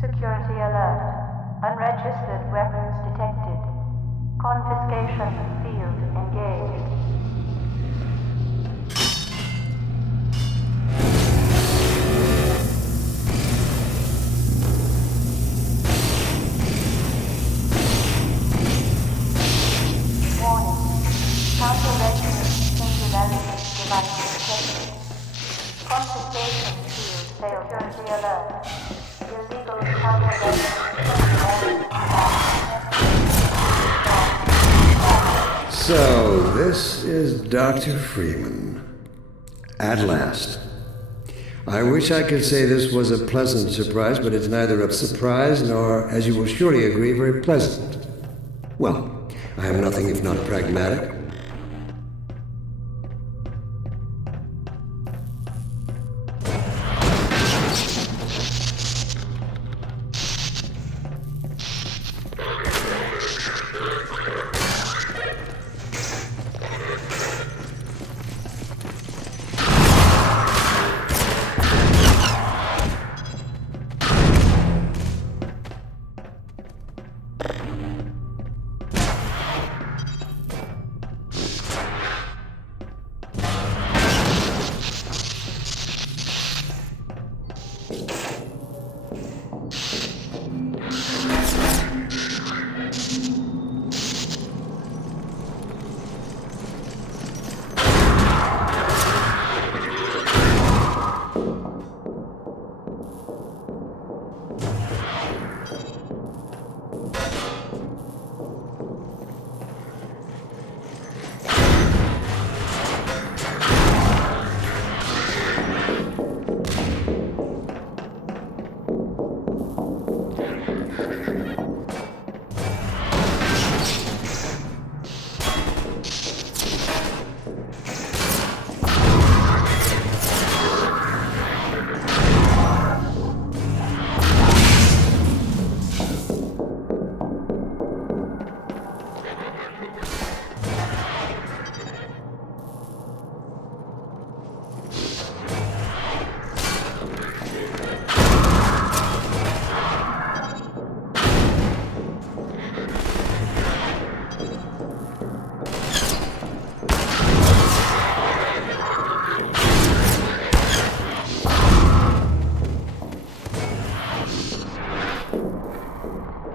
Security alert. Unregistered weapons detected. Confiscation field engaged. Warning. Counter-regiment singularity device detected. Confiscation field failed. Security alert. Illegal counter-regiment singularity device. So, this is Dr. Freeman. At last. I wish I could say this was a pleasant surprise, but it's neither a surprise nor, as you will surely agree, very pleasant. Well, I am nothing if not pragmatic.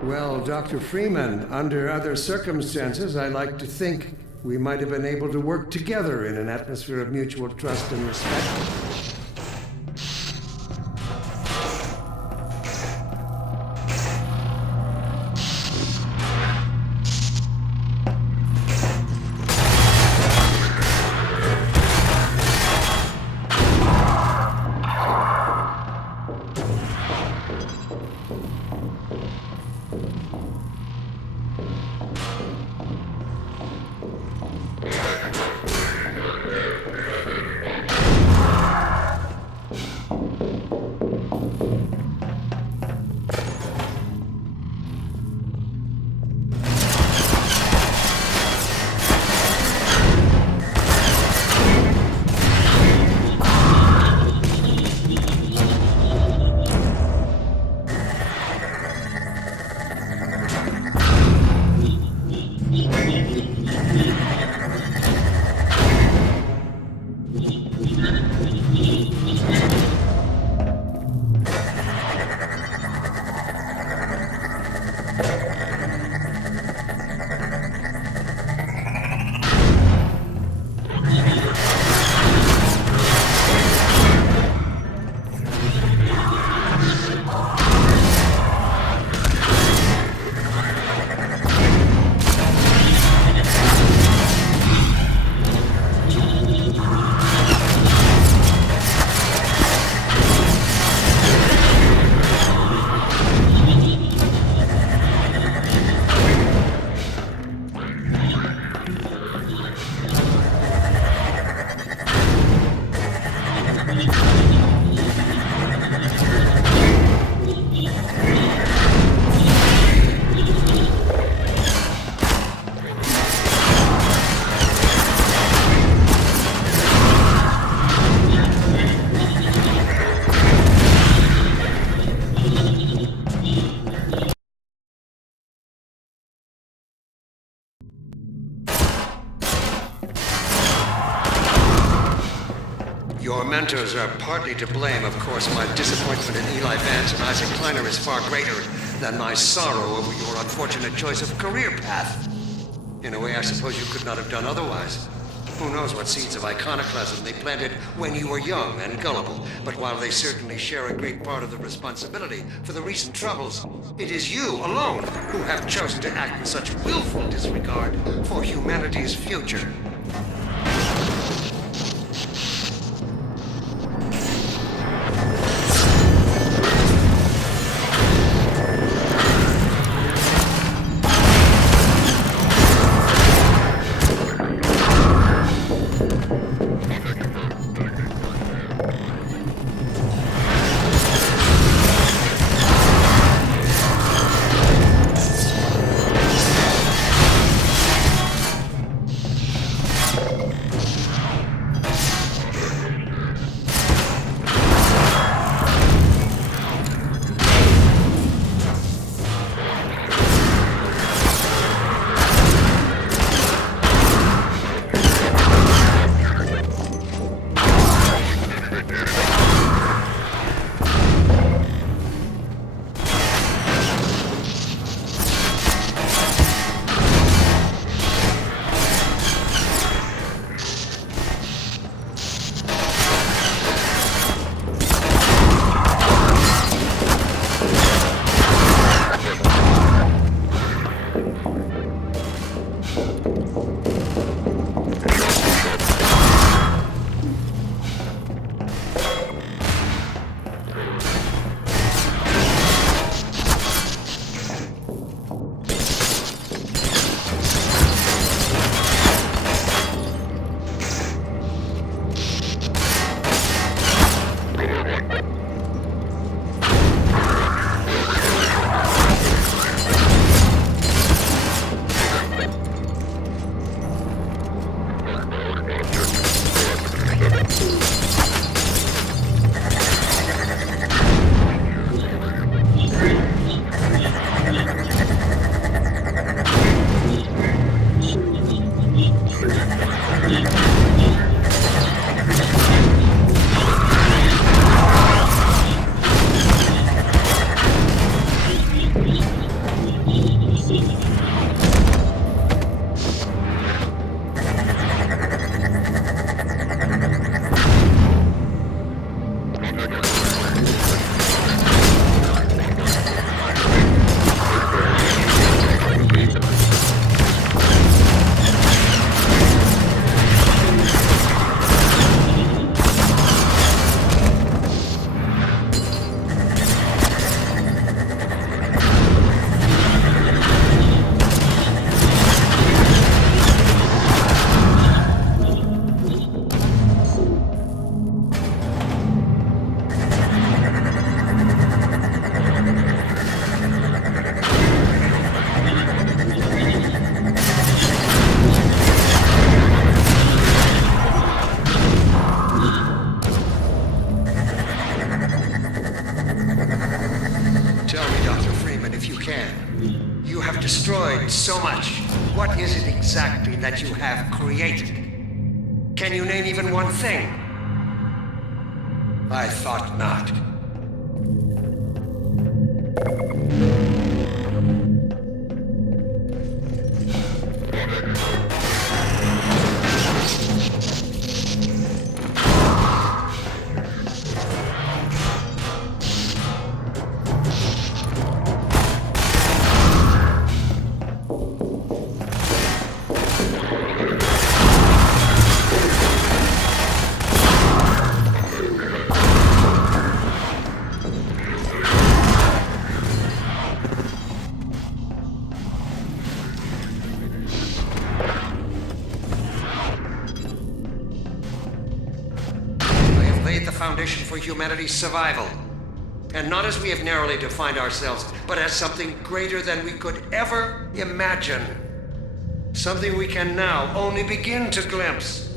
Well, Dr. Freeman, under other circumstances, I like to think we might have been able to work together in an atmosphere of mutual trust and respect. Your mentors are partly to blame, of course. My disappointment in Eli Vance and Isaac Kleiner is far greater than my sorrow over your unfortunate choice of career path. In a way, I suppose you could not have done otherwise. Who knows what seeds of iconoclasm they planted when you were young and gullible, but while they certainly share a great part of the responsibility for the recent troubles, it is you alone who have chosen to act with such willful disregard for humanity's future. open if you can. You have destroyed so much. What is it exactly that you have created? Can you name even one thing? I thought not. The foundation for humanity's survival. And not as we have narrowly defined ourselves, but as something greater than we could ever imagine. Something we can now only begin to glimpse.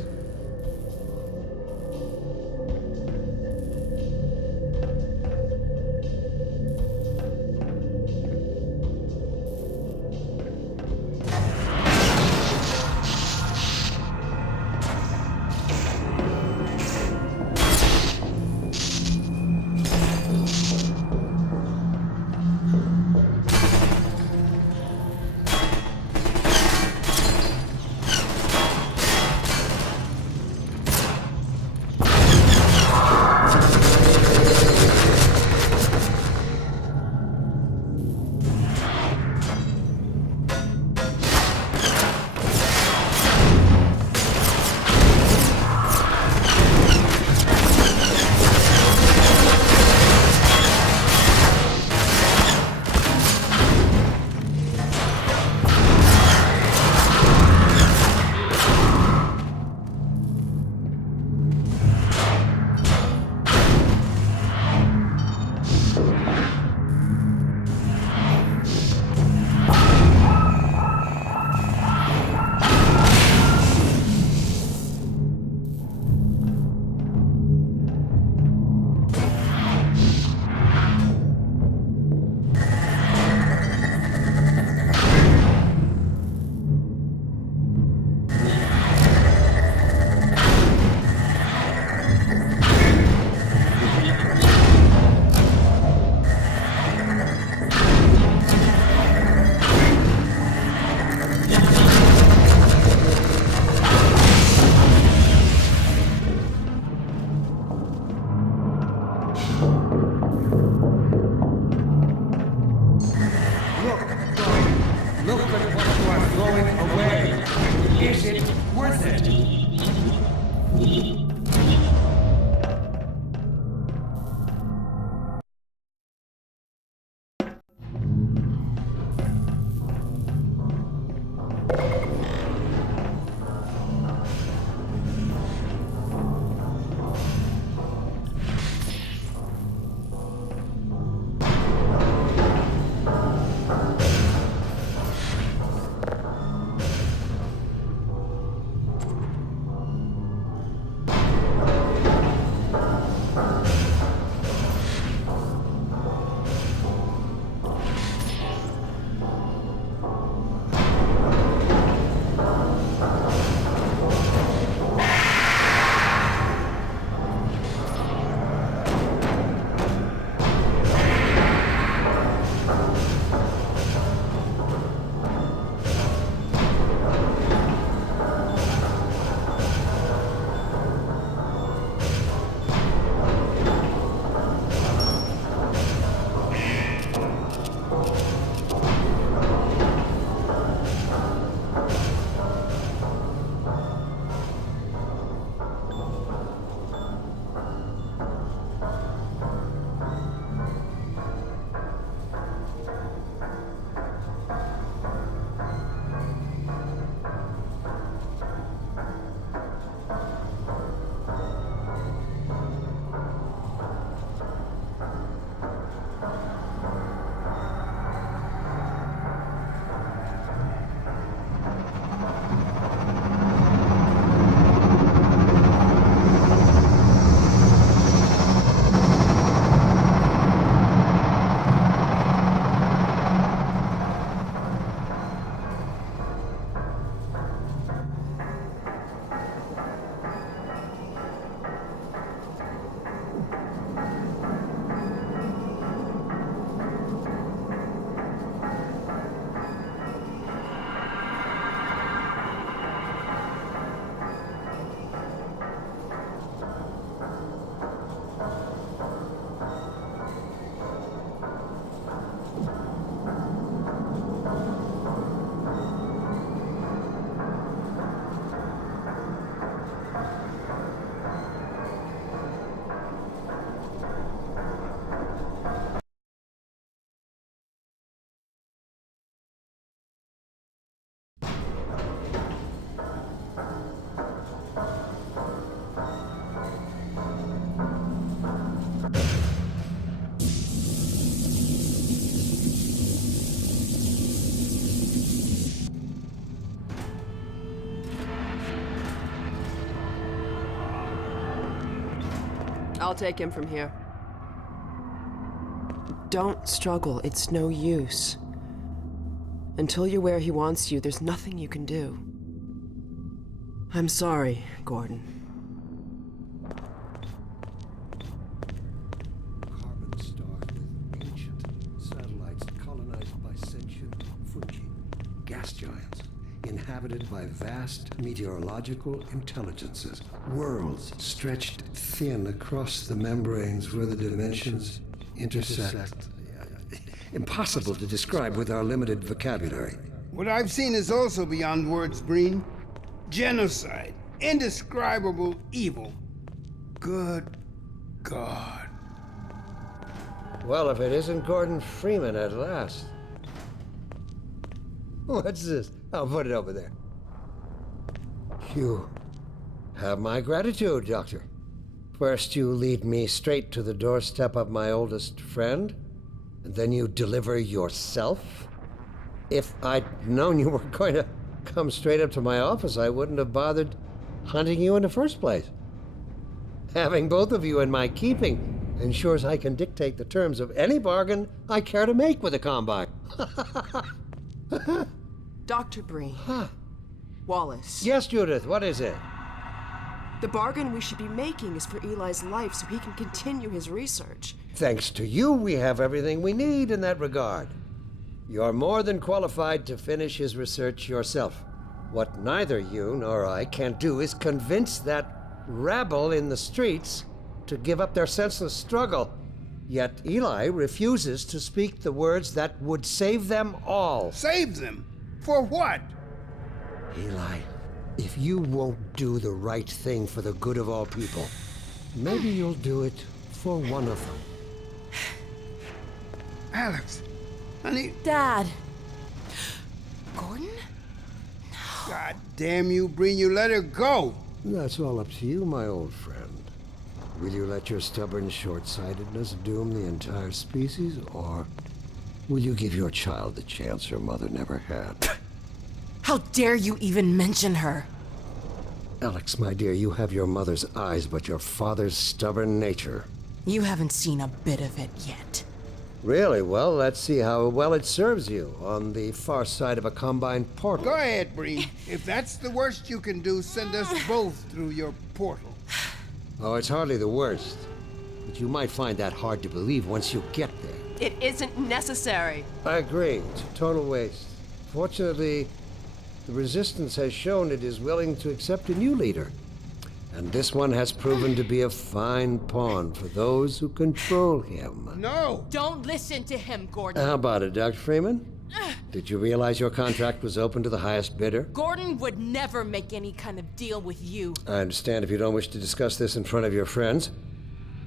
Look at what you are throwing away. Is it worth it? I'll take him from here. Don't struggle. It's no use. Until you're where he wants you, there's nothing you can do. I'm sorry, Gordon. Carbon stars with ancient satellites colonized by sentient fungi, gas giants, inhabited by vast meteorological intelligences, worlds stretched thin across the membranes where the dimensions intersect. Impossible to describe with our limited vocabulary. What I've seen is also beyond words, Breen. Genocide. Indescribable evil. Good God. Well, if it isn't Gordan Freeman at last. What's this? I'll put it over there. You have my gratitude, Doctor. First, you lead me straight to the doorstep of my oldest friend, and then you deliver yourself? If I'd known you were going to come straight up to my office, I wouldn't have bothered hunting you in the first place. Having both of you in my keeping ensures I can dictate the terms of any bargain I care to make with the Combine. Dr. Breen. Huh. Wallace. Yes, Judith, what is it? The bargain we should be making is for Eli's life so he can continue his research. Thanks to you, we have everything we need in that regard. You're more than qualified to finish his research yourself. What neither you nor I can do is convince that rabble in the streets to give up their senseless struggle. Yet Eli refuses to speak the words that would save them all. Save them? For what? Eli, if you won't do the right thing for the good of all people, maybe you'll do it for one of them. Alex, honey, Dad. Gordon? God damn you, Breen, you let her go. That's all up to you, my old friend. Will you let your stubborn short-sightedness doom the entire species, or will you give your child the chance her mother never had? How dare you even mention her? Alex, my dear, you have your mother's eyes, but your father's stubborn nature. You haven't seen a bit of it yet. Really? Well, let's see how well it serves you on the far side of a Combine portal. Go ahead, Breen. If that's the worst you can do, send us both through your portal. Oh, it's hardly the worst. But you might find that hard to believe once you get there. It isn't necessary. I agree. It's a total waste. Fortunately, the Resistance has shown it is willing to accept a new leader. And this one has proven to be a fine pawn for those who control him. No! Don't listen to him, Gordon. How about it, Dr. Freeman? Did you realize your contract was open to the highest bidder? Gordon would never make any kind of deal with you. I understand if you don't wish to discuss this in front of your friends.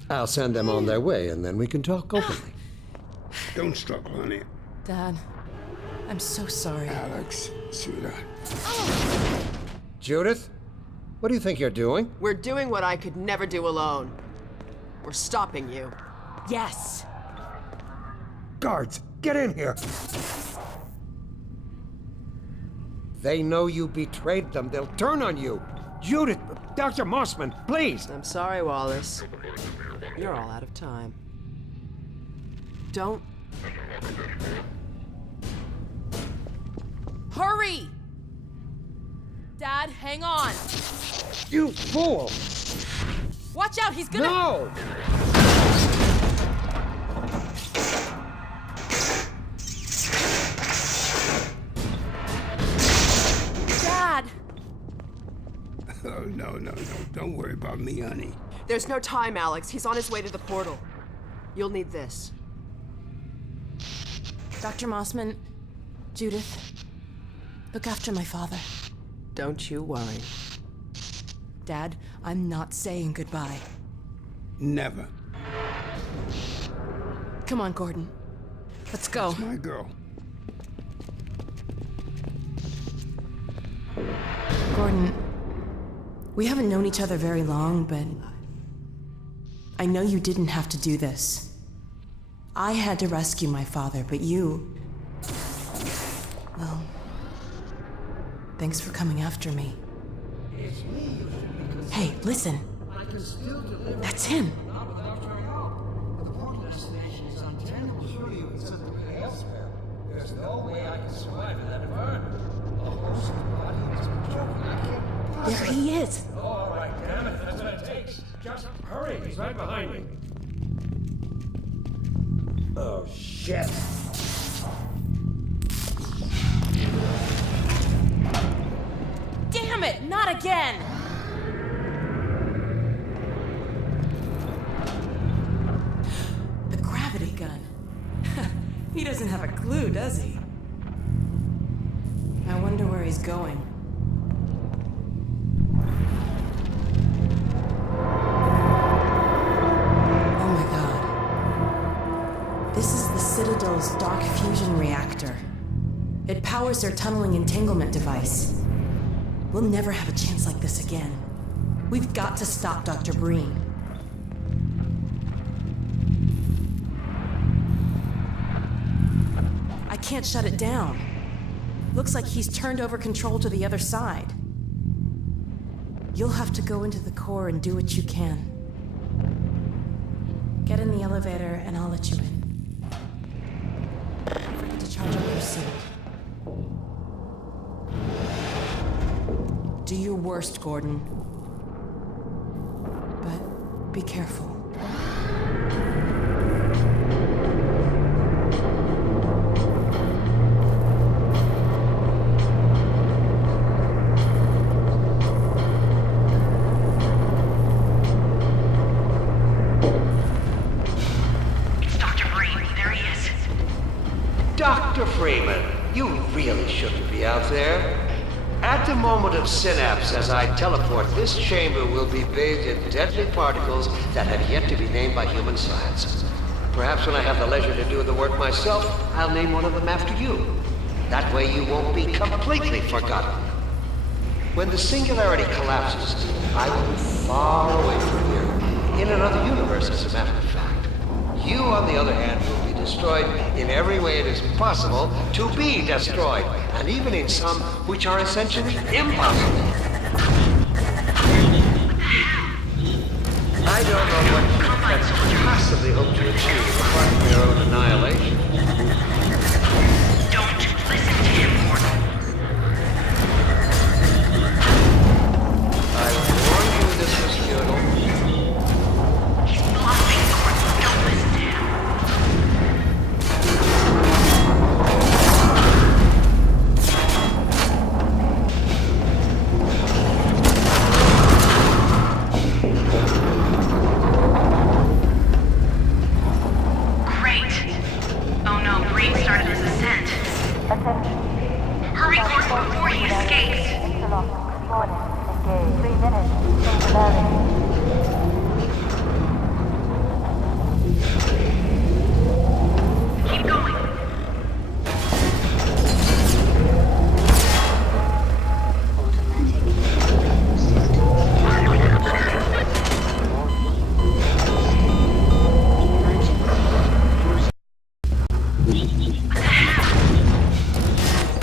I'll send them on their way, and then we can talk openly. Don't struggle, honey. Dad, I'm so sorry. Alex, sweetheart. Judith, what do you think you're doing? We're doing what I could never do alone. We're stopping you. Yes. Guards, get in here! They know you betrayed them. They'll turn on you. Judith, Dr. Mossman, please! I'm sorry, Wallace. You're all out of time. Don't... Hurry! Dad, hang on. You fool! Watch out, he's gonna... No! Dad! Oh, no. Don't worry about me, honey. There's no time, Alex. He's on his way to the portal. You'll need this. Dr. Mossman, Judith, look after my father. Don't you worry. Dad, I'm not saying goodbye. Never. Come on, Gordon. Let's go. My girl. Gordon, we haven't known each other very long, but I know you didn't have to do this. I had to rescue my father, but you... Well, thanks for coming after me. Hey, listen. That's him. no way I can survive in that environment. Almost the body is choking. I can't possibly. There he is! All right, damn it, that's what it takes. Just hurry, he's right behind me. Oh, shit. Damn it, not again! The gravity gun. He doesn't have a clue, does he? I wonder where he's going. Oh my god. This is the Citadel's dark fusion reactor. It powers their tunneling entanglement device. We'll never have a chance like this again. We've got to stop Dr. Breen. I can't shut it down. Looks like he's turned over control to the other side. You'll have to go into the core and do what you can. Get in the elevator and I'll let you in. Don't forget to charge up your suit. Do your worst, Gordon. But be careful. It's Dr. Breen. There he is. Dr. Freeman, you really shouldn't be out there. At the moment of synapse, as I teleport, this chamber will be bathed in deadly particles that have yet to be named by human science. Perhaps when I have the leisure to do the work myself, I'll name one of them after you. That way you won't be completely forgotten. When the singularity collapses, I will be far away from here, in another universe, as a matter of fact. You, on the other hand, will be destroyed in every way it is possible to be destroyed, and even in some which are essentially impossible. I don't know what you can possibly hope to achieve apart from your own annihilation. Don't listen to him, Gordon. I warned you this was futile. He's bluffing, Gordon. Don't listen to him. Great. Oh no, Breen started his ascent. Attention. Hurry, Gordon, before he escapes. Interlock. Warning. Engage. 3 minutes. Singularity. Keep going.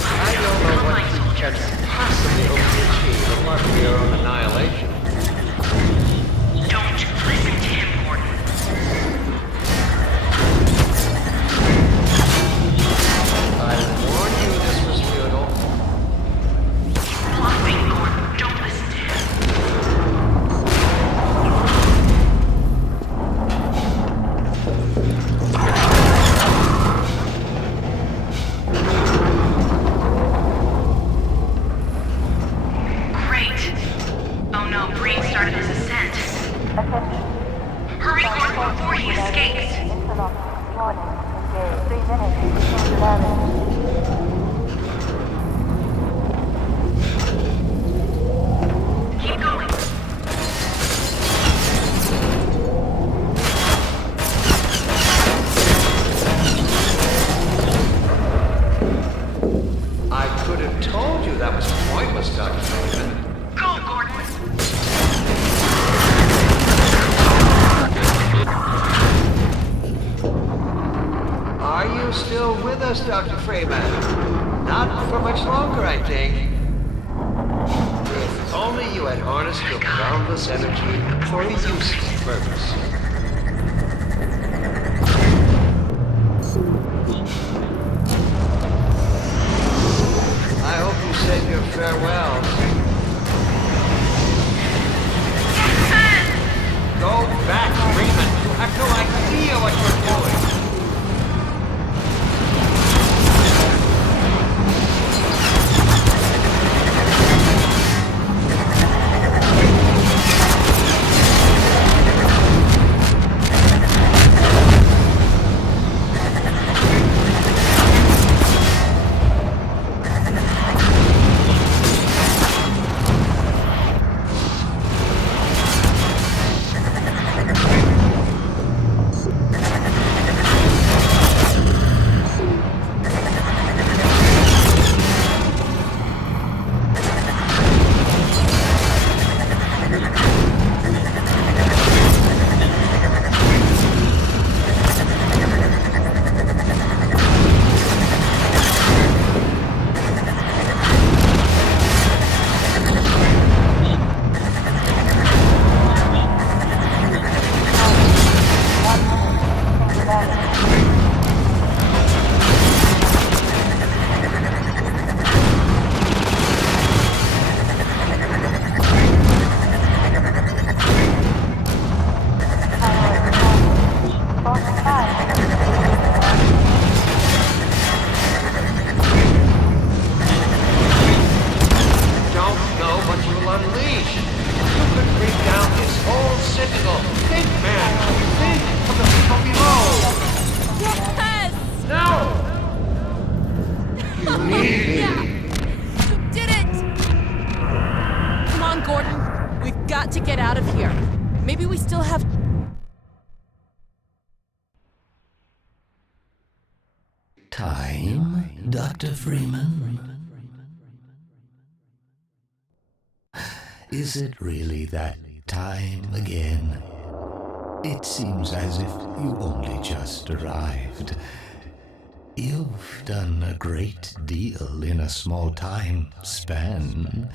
I don't know what you can possibly hope to achieve apart from your own annihilation. Don't listen to him, Gordon. I warned you this was futile. Bluffing, Gordon. Don't listen to him. Great. Oh no, Breen started his ascent. Attention. Hurry, Gordon, before he escapes. Interlock. Warning. Engage. 3 minutes. Singularity. Keep going. I could have told you that was pointless, Dr. Freeman. Go, Gordon. Are you still with us, Dr. Freeman? Not for much longer, I think. If only you had harnessed your boundless energy for a useful purpose. Maybe we still have... Time, Dr. Freeman? Is it really that time again? It seems as if you only just arrived. You've done a great deal in a small time span.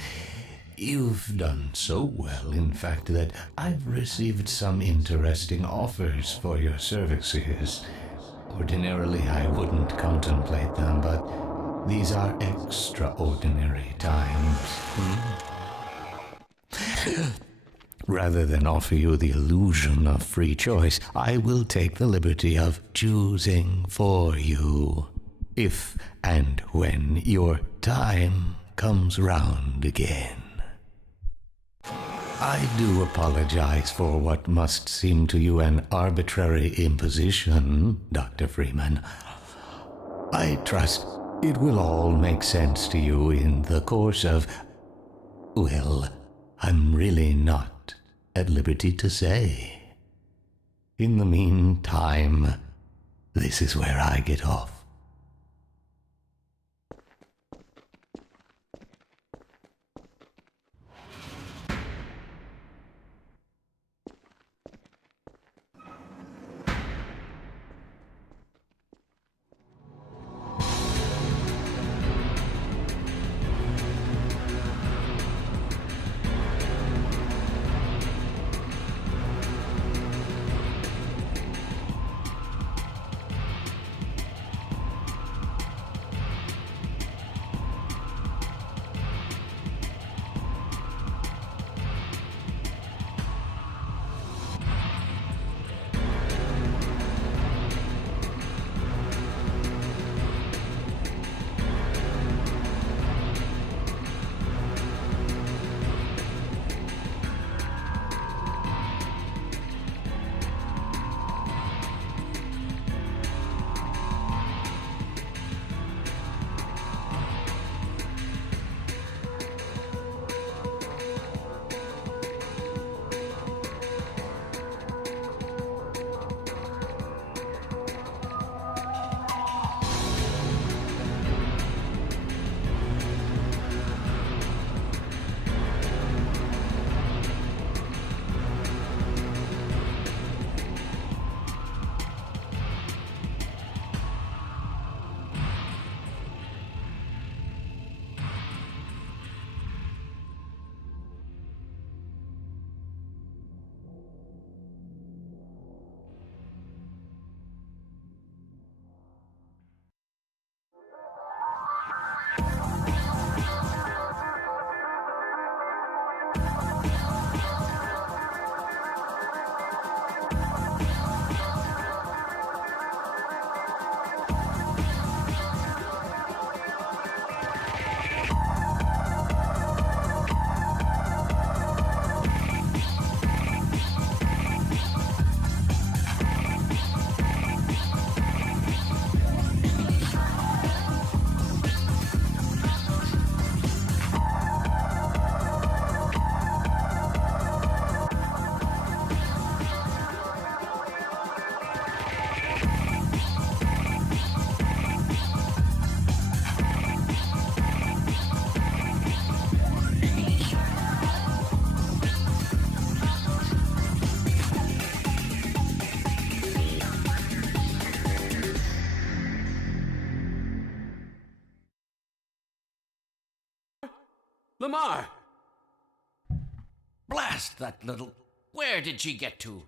You've done so well, in fact, that I've received some interesting offers for your services. Ordinarily, I wouldn't contemplate them, but these are extraordinary times. Rather than offer you the illusion of free choice, I will take the liberty of choosing for you, if and when your time comes round again. I do apologize for what must seem to you an arbitrary imposition, Dr. Freeman. I trust it will all make sense to you in the course of... well, I'm really not at liberty to say. In the meantime, this is where I get off. Lamar! Blast that little... Where did she get to?